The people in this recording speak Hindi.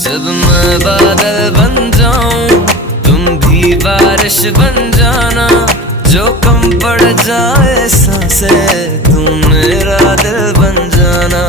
जब मैं बादल बन जाऊं तुम भी बारिश बन जाना, जो कम पड़ जाए सांसें तुम मेरा दिल बन जाना।